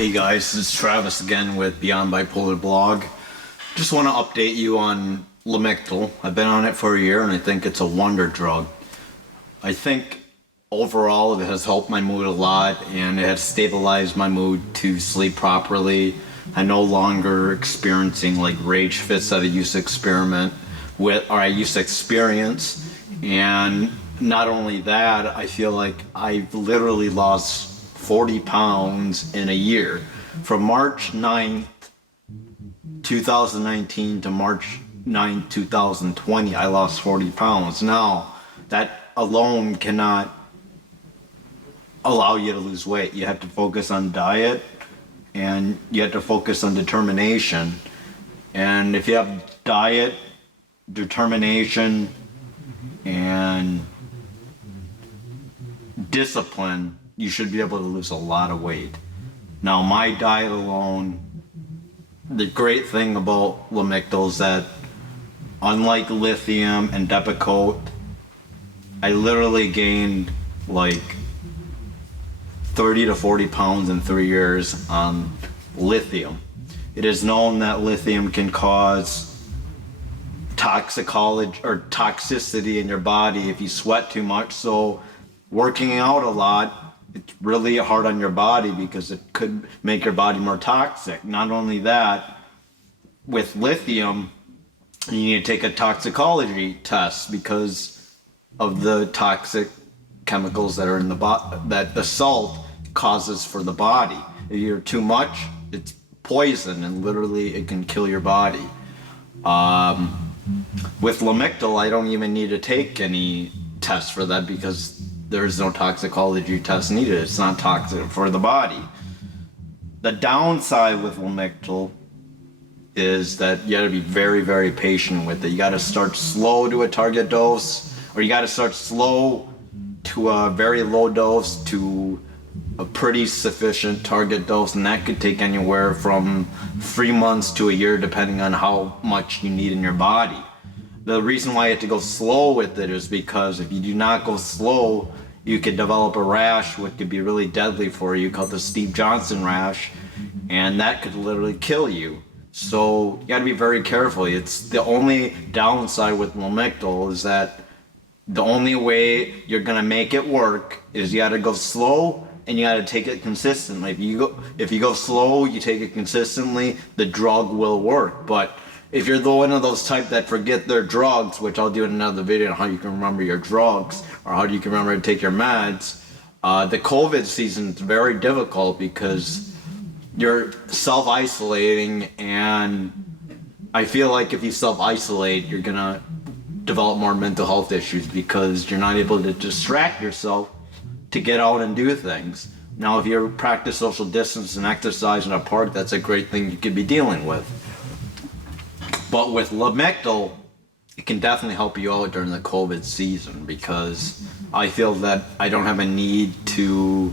Hey guys, this is Travis again with Beyond Bipolar blog. Just want to update you on Lamictal. I've been on it for a year and I think it's a wonder drug. I think overall it has helped my mood a lot and it has stabilized my mood to sleep properly. I'm no longer experiencing like rage fits that I used to experience. And not only that, I feel like I've literally lost 40 pounds in a year. From March 9th, 2019 to March 9th, 2020, I lost 40 pounds. Now, that alone cannot allow you to lose weight. You have to focus on diet and you have to focus on determination. And if you have diet, determination, and discipline, you should be able to lose a lot of weight. Now, my diet alone, the great thing about Lamictal is that unlike Lithium and Depakote, I literally gained like 30 to 40 pounds in 3 years on Lithium. It is known that Lithium can cause toxicity in your body if you sweat too much. So working out a lot, it's really hard on your body because it could make your body more toxic. Not only that, with lithium, you need to take a toxicology test because of the toxic chemicals that are in the that the salt causes for the body. If you're too much, it's poison and literally it can kill your body. With Lamictal, I don't even need to take any tests for that because there's no toxicology test needed. It's not toxic for the body. The downside with Lamictal is that you gotta be very, very patient with it. You gotta start slow to a target dose, or you gotta start slow to a very low dose to a pretty sufficient target dose, and that could take anywhere from 3 months to a year depending on how much you need in your body. The reason why you have to go slow with it is because if you do not go slow, you could develop a rash which could be really deadly for you, called the Steve Johnson rash, and that could literally kill you. So you gotta be very careful. It's the only downside with Lamictal is that the only way you're gonna make it work is you gotta go slow and you gotta take it consistently. If you go slow, you take it consistently, the drug will work. But if you're one of those type that forget their drugs, which I'll do in another video on how you can remember your drugs or how you can remember to take your meds, the COVID season is very difficult because you're self-isolating, and I feel like if you self-isolate, you're gonna develop more mental health issues because you're not able to distract yourself to get out and do things. Now, if you practice social distance and exercise in a park, that's a great thing you could be dealing with. But with Lamictal, it can definitely help you out during the COVID season because I feel that I don't have a need to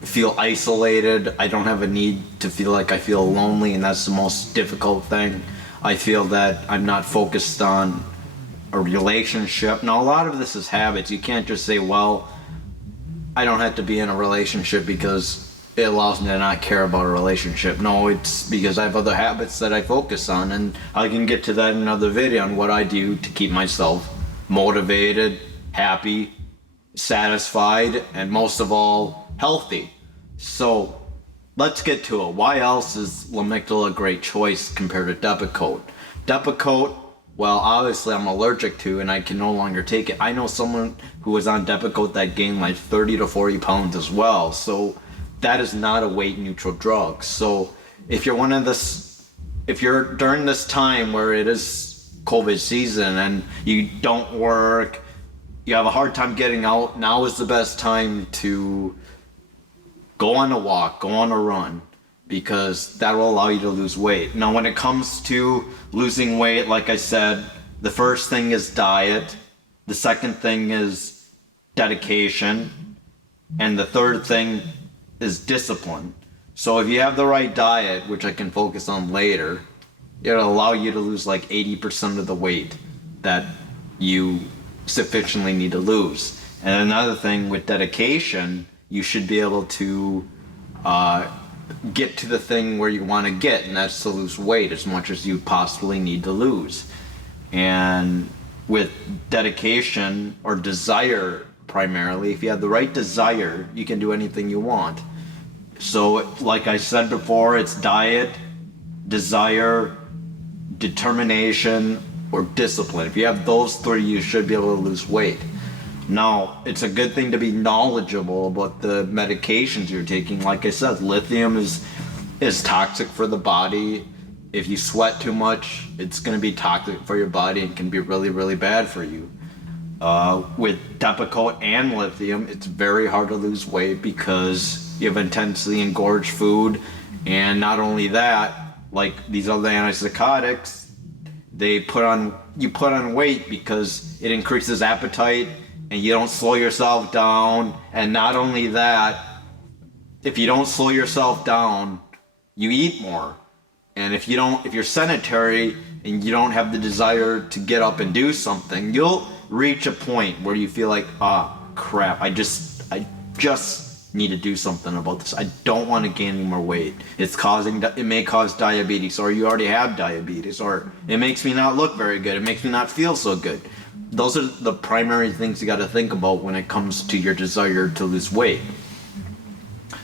feel isolated. I don't have a need to feel like I feel lonely, and that's the most difficult thing. I feel that I'm not focused on a relationship. Now, a lot of this is habits. You can't just say, well, I don't have to be in a relationship because it allows me to not care about a relationship. No, it's because I have other habits that I focus on, and I can get to that in another video on what I do to keep myself motivated, happy, satisfied, and most of all, healthy. So let's get to it. Why else is Lamictal a great choice compared to Depakote? Depakote, well, obviously I'm allergic to and I can no longer take it. I know someone who was on Depakote that gained like 30 to 40 pounds as well. So that is not a weight neutral drug. So if you're during this time where it is COVID season and you don't work, you have a hard time getting out, now is the best time to go on a walk, go on a run, because that will allow you to lose weight. Now, when it comes to losing weight, like I said, the first thing is diet, the second thing is dedication, and the third thing is discipline. So if you have the right diet, which I can focus on later, it'll allow you to lose like 80% of the weight that you sufficiently need to lose. And another thing with dedication, you should be able to get to the thing where you want to get, and that's to lose weight as much as you possibly need to lose. And with dedication or desire, primarily, if you have the right desire, you can do anything you want. So like I said before, it's diet, desire, determination, or discipline. If you have those three, you should be able to lose weight. Now, it's a good thing to be knowledgeable about the medications you're taking. Like I said, lithium is toxic for the body. If you sweat too much, it's going to be toxic for your body and can be really, really bad for you. With Depakote and lithium, it's very hard to lose weight because you have intensely engorged food. And not only that, like these other antipsychotics, you put on weight because it increases appetite and you don't slow yourself down. And not only that, if you don't slow yourself down, you eat more. And if you're sedentary and you don't have the desire to get up and do something, you'll reach a point where you feel like, crap, I just need to do something about this. I don't want to gain any more weight. It may cause diabetes, or you already have diabetes, or it makes me not look very good. It makes me not feel so good. Those are the primary things you got to think about when it comes to your desire to lose weight.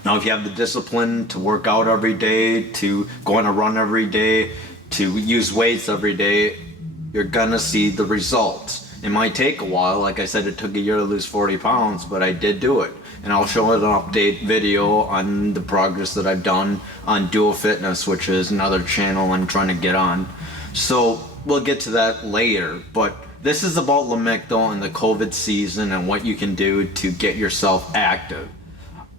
Now, if you have the discipline to work out every day, to go on a run every day, to use weights every day, you're gonna see the results. It might take a while. Like I said, it took a year to lose 40 pounds, but I did do it. And I'll show an update video on the progress that I've done on Duo Fitness, which is another channel I'm trying to get on. So we'll get to that later, but this is about Lamictal and the COVID season and what you can do to get yourself active.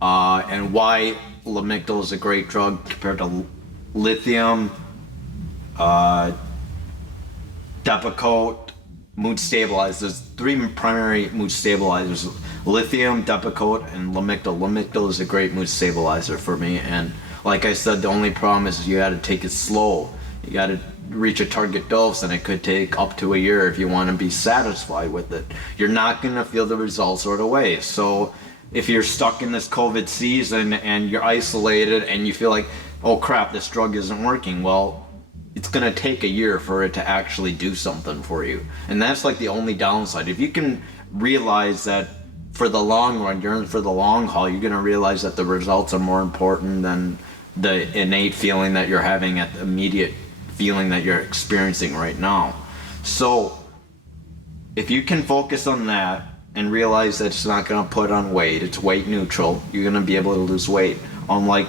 And why Lamictal is a great drug compared to lithium, Depakote, mood stabilizers. Three primary mood stabilizers: lithium, Depakote, and Lamictal. Lamictal is a great mood stabilizer for me, and like I said, the only problem is you got to take it slow. You got to reach a target dose, and it could take up to a year if you want to be satisfied with it. You're not going to feel the results right away. So if you're stuck in this COVID season and you're isolated and you feel like, oh crap, this drug isn't working, well, it's going to take a year for it to actually do something for you. And that's like the only downside. If you can realize that for the long run, you're in for the long haul, you're going to realize that the results are more important than the innate feeling that you're having at the immediate feeling that you're experiencing right now. So if you can focus on that and realize that it's not going to put on weight, it's weight neutral, you're going to be able to lose weight, unlike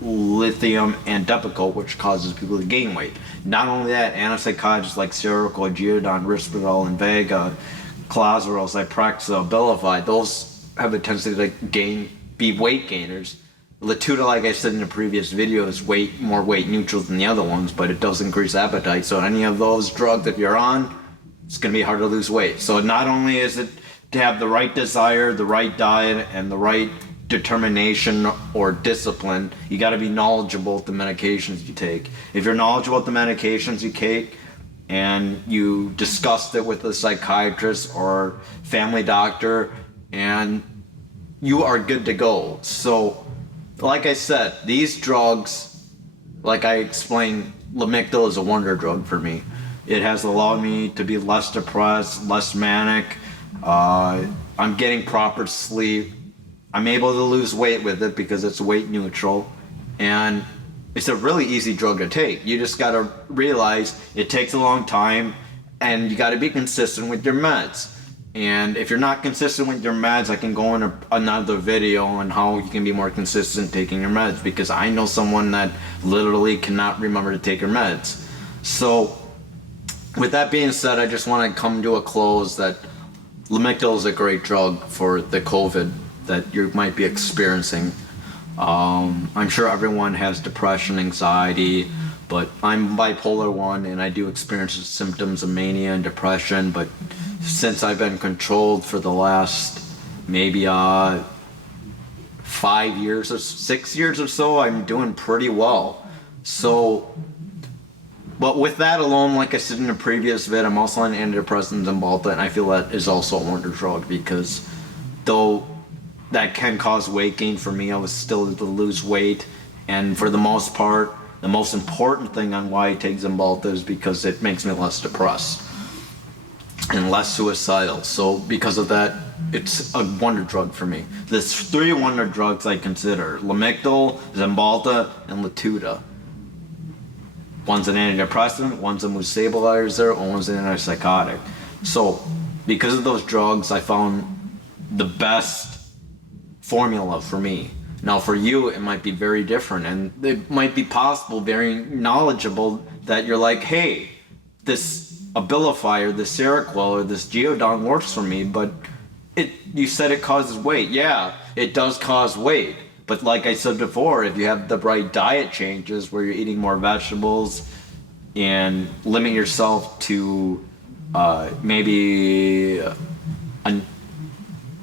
lithium and Depakote, which causes people to gain weight. Not only that, antipsychotics like Seroquel, Geodon, Risperdal, Invega, Clozaril, Zyprexa, Abilify, those have a tendency to be weight gainers. Latuda, like I said in the previous video, is more weight neutral than the other ones, but it does increase appetite. So any of those drugs that you're on, it's going to be hard to lose weight. So not only is it to have the right desire, the right diet, and the right determination or discipline, you got to be knowledgeable with the medications you take. If you're knowledgeable with the medications you take and you discussed it with a psychiatrist or family doctor, and you are good to go. So like I said, these drugs, like I explained, Lamictal is a wonder drug for me. It has allowed me to be less depressed, less manic. I'm getting proper sleep. I'm able to lose weight with it because it's weight neutral. And it's a really easy drug to take. You just got to realize it takes a long time and you got to be consistent with your meds. And if you're not consistent with your meds, I can go in another video on how you can be more consistent taking your meds, because I know someone that literally cannot remember to take her meds. So with that being said, I just want to come to a close that Lamictal is a great drug for the COVID that you might be experiencing. I'm sure everyone has depression, anxiety, but I'm bipolar 1 and I do experience symptoms of mania and depression, but since I've been controlled for the last maybe 5 years or 6 years or so, I'm doing pretty well. So, but with that alone, like I said in the previous vid, I'm also on antidepressants and Balta, and I feel that is also a wonder drug, because though that can cause weight gain. For me, I was still able to lose weight, and for the most part, the most important thing on why I take Cymbalta is because it makes me less depressed and less suicidal. So because of that, it's a wonder drug for me. There's 3 wonder drugs I consider: Lamictal, Cymbalta, and Latuda. One's an antidepressant, one's a mood stabilizer, and one's an antipsychotic. So because of those drugs, I found the best formula for me. Now for you, it might be very different, and it might be possible, very knowledgeable, that you're like, hey, this Abilify or this Seroquel or this Geodon works for me, but you said it causes weight. Yeah, it does cause weight. But like I said before, if you have the right diet changes where you're eating more vegetables and limit yourself to maybe a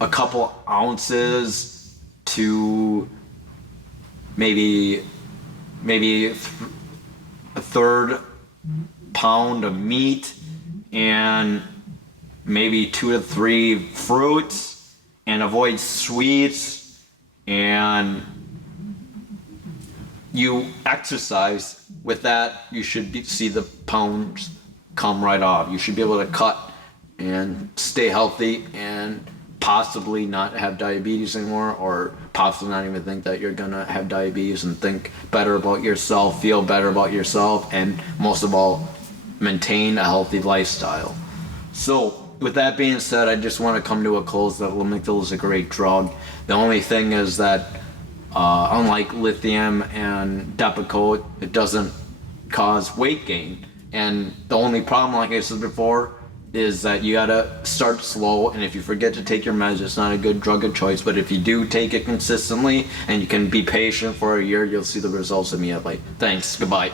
couple ounces to maybe a third pound of meat and maybe 2 to 3 fruits, and avoid sweets, and you exercise with that, you should see the pounds come right off. You should be able to cut and stay healthy and possibly not have diabetes anymore, or possibly not even think that you're gonna have diabetes, and think better about yourself, feel better about yourself, and most of all, maintain a healthy lifestyle. So with that being said, I just want to come to a close that Lamictal is a great drug. The only thing is that unlike Lithium and Depakote, it doesn't cause weight gain. And the only problem, like I said before, is that you gotta start slow, and if you forget to take your meds, it's not a good drug of choice. But if you do take it consistently and you can be patient for a year, you'll see the results immediately. Thanks, goodbye.